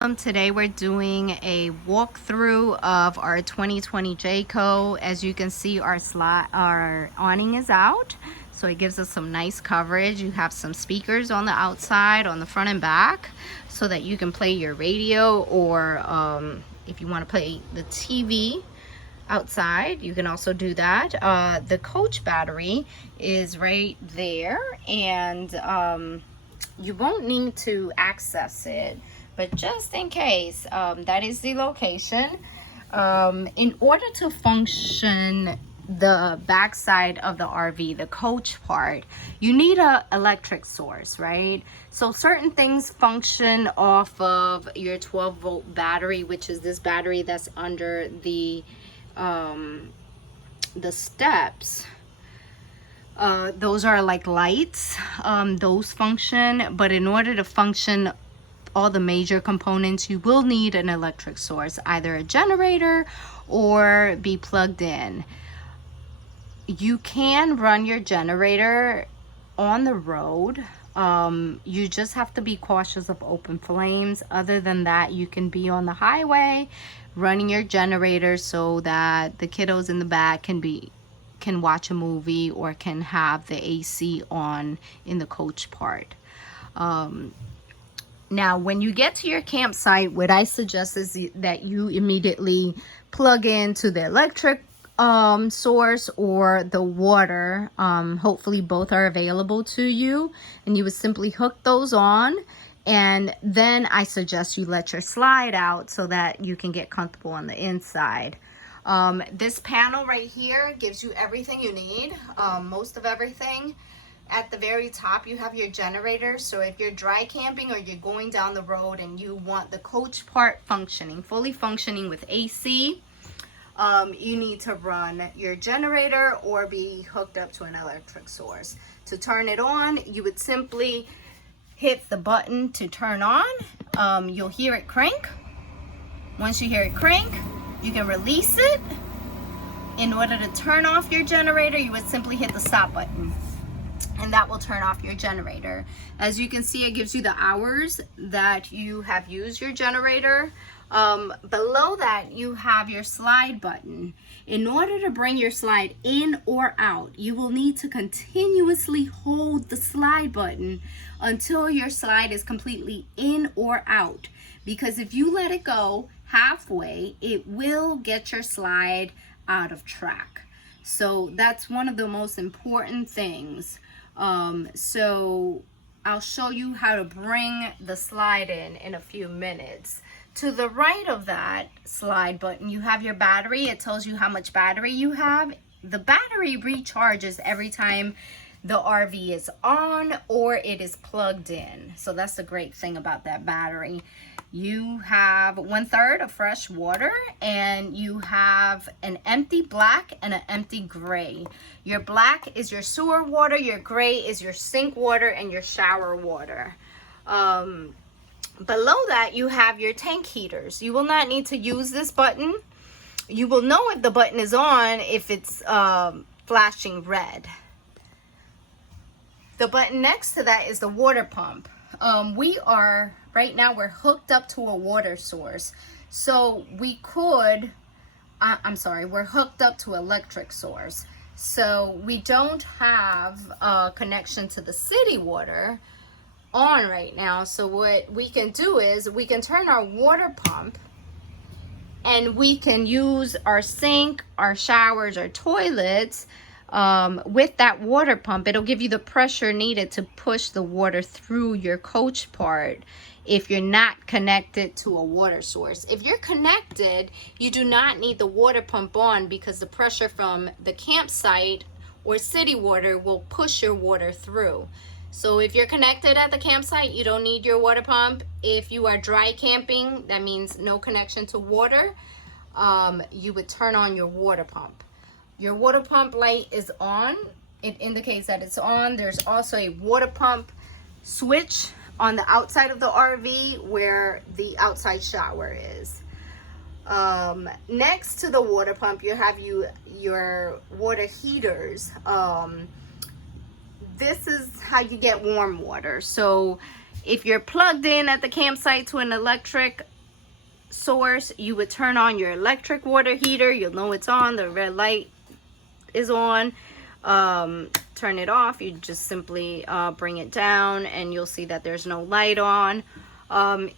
Today we're doing a walkthrough of our 2020 Jayco. As you can see, our awning is out, so it gives us some nice coverage. You have some speakers on the outside, on the front and back, so that you can play your radio, or if you want to play the TV outside, you can also do that. The coach battery is right there, and you won't need to access it, but just in case, that is the location. In order to function the backside of the RV, the coach part, you need a electric source, right? So certain things function off of your 12-volt battery, which is this battery that's under the steps. Those are like lights. Those function, but in order to function all the major components, you will need an electric source, either a generator or be plugged in. You can run your generator on the road. You just have to be cautious of open flames. Other than that, you can be on the highway running your generator so that the kiddos in the back can watch a movie or can have the AC on in the coach part. Now, when you get to your campsite, what I suggest is that you immediately plug into the electric source or the water. Hopefully both are available to you, and you would simply hook those on, and then I suggest you let your slide out so that you can get comfortable on the inside. This panel right here gives you everything you need, most of everything. At the very top, you have your generator. So if you're dry camping or you're going down the road and you want the coach part functioning, fully functioning with AC, you need to run your generator or be hooked up to an electric source. To turn it on, you would simply hit the button to turn on. You'll hear it crank. Once you hear it crank, you can release it. In order to turn off your generator, you would simply hit the stop button, and that will turn off your generator. As you can see, it gives you the hours that you have used your generator. Below that, you have your slide button. In order to bring your slide in or out, you will need to continuously hold the slide button until your slide is completely in or out. Because if you let it go halfway, it will get your slide out of track. So that's one of the most important things. So I'll show you how to bring the slide in a few minutes. To the right of that slide button, you have your battery. It tells you how much battery you have. The battery recharges every time the RV is on or it is plugged in. So that's the great thing about that battery. You have 1/3 of fresh water, and you have an empty black and an empty gray. Your black is your sewer water, your gray is your sink water and your shower water. Below that, you have your tank heaters. You will not need to use this button. You will know if the button is on if it's flashing red. The button next to that is the water pump. Right now we're hooked up to a water source. So we're hooked up to electric source. So we don't have a connection to the city water on right now. So what we can do is we can turn our water pump, and we can use our sink, our showers, our toilets with that water pump. It'll give you the pressure needed to push the water through your coach part if you're not connected to a water source. If you're connected, you do not need the water pump on, because the pressure from the campsite or city water will push your water through. So if you're connected at the campsite, you don't need your water pump. If you are dry camping, that means no connection to water, you would turn on your water pump. Your water pump light is on. It indicates that it's on. There's also a water pump switch on the outside of the RV where the outside shower is. Next to the water pump, you have your water heaters. This is how you get warm water. So if you're plugged in at the campsite to an electric source, you would turn on your electric water heater. You'll know it's on, the red light is on. Turn it off. You just simply bring it down and you'll see that there's no light on.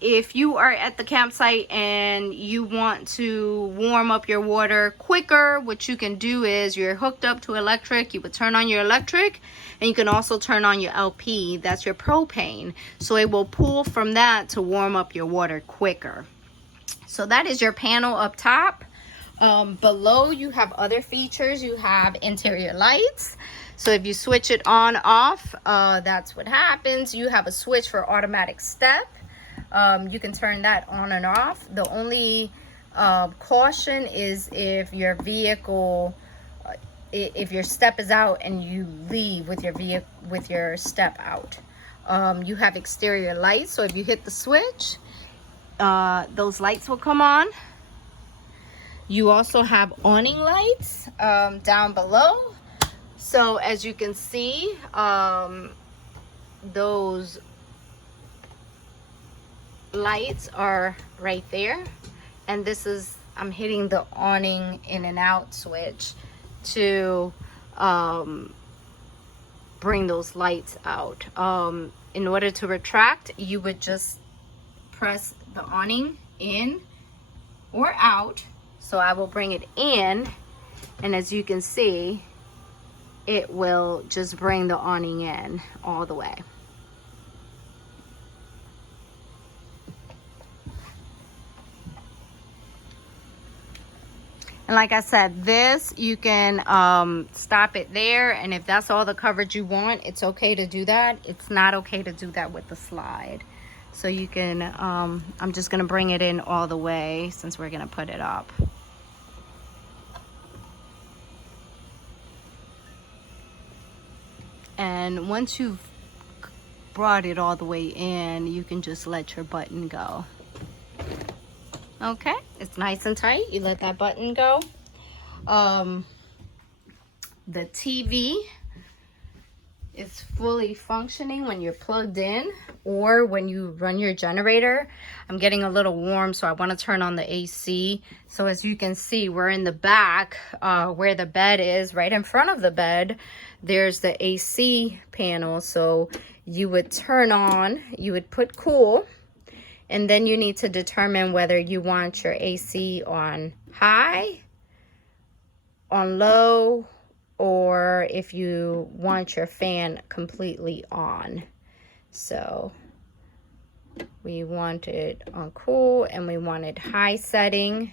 If you are at the campsite and you want to warm up your water quicker, what you can do is you're hooked up to electric. You would turn on your electric, and you can also turn on your LP. That's your propane. So it will pull from that to warm up your water quicker. So that is your panel up top. Below you have other features. You have interior lights. So if you switch it on off, that's what happens. You have a switch for automatic step. You can turn that on and off. The only caution is if your vehicle, if your step is out and you leave with your vehicle with your step out. You have exterior lights, so if you hit the switch, those lights will come on. You also have awning lights down below. So as you can see, those lights are right there, and this is, I'm hitting the awning in and out switch to bring those lights out. In order to retract, you would just press the awning in or out. So I will bring it in, and as you can see, it will just bring the awning in all the way. And like I said, this, you can stop it there, and if that's all the coverage you want, it's okay to do that. It's not okay to do that with the slide. So you can, I'm just gonna bring it in all the way since we're gonna put it up. And once you've brought it all the way in, you can just let your button go. Okay, it's nice and tight. You let that button go. The TV is fully functioning when you're plugged in or when you run your generator. I'm getting a little warm, so I want to turn on the AC. So as you can see, we're in the back where the bed is. Right in front of the bed, there's the AC panel. So you would turn on, you would put cool, and then you need to determine whether you want your AC on high, on low, or if you want your fan completely on. So we want it on cool and we want it high setting.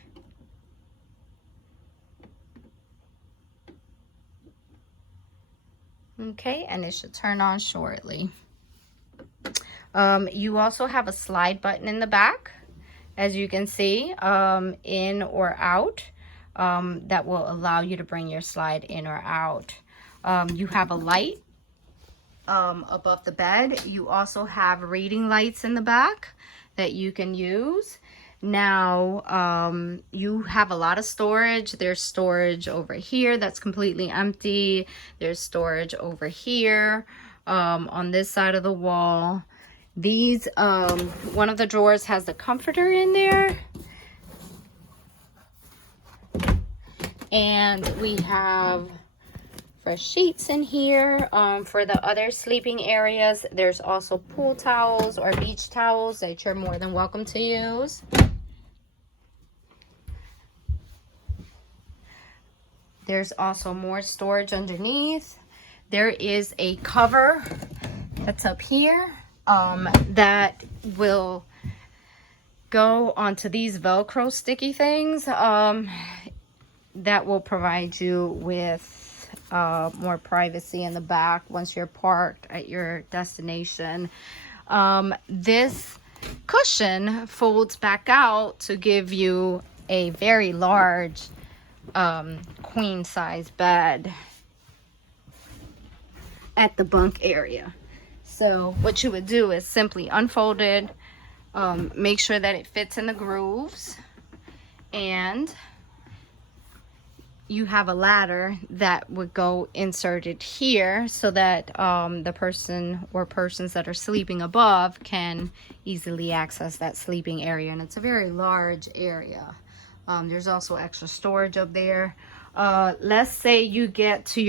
Okay, and it should turn on shortly. You also have a slide button in the back, as you can see, in or out, that will allow you to bring your slide in or out. You have a light above the bed. You also have reading lights in the back that you can use. Now, you have a lot of storage. There's storage over here that's completely empty. There's storage over here on this side of the wall. These, one of the drawers has the comforter in there. And we have fresh sheets in here. For the other sleeping areas, there's also pool towels or beach towels that you're more than welcome to use. There's also more storage underneath. There is a cover that's up here that will go onto these Velcro sticky things that will provide you with more privacy in the back once you're parked at your destination. This cushion folds back out to give you a very large queen size bed at the bunk area. So what you would do is simply unfold it, make sure that it fits in the grooves, and you have a ladder that would go inserted here so that the person or persons that are sleeping above can easily access that sleeping area. And it's a very large area. There's also extra storage up there. Let's say you get to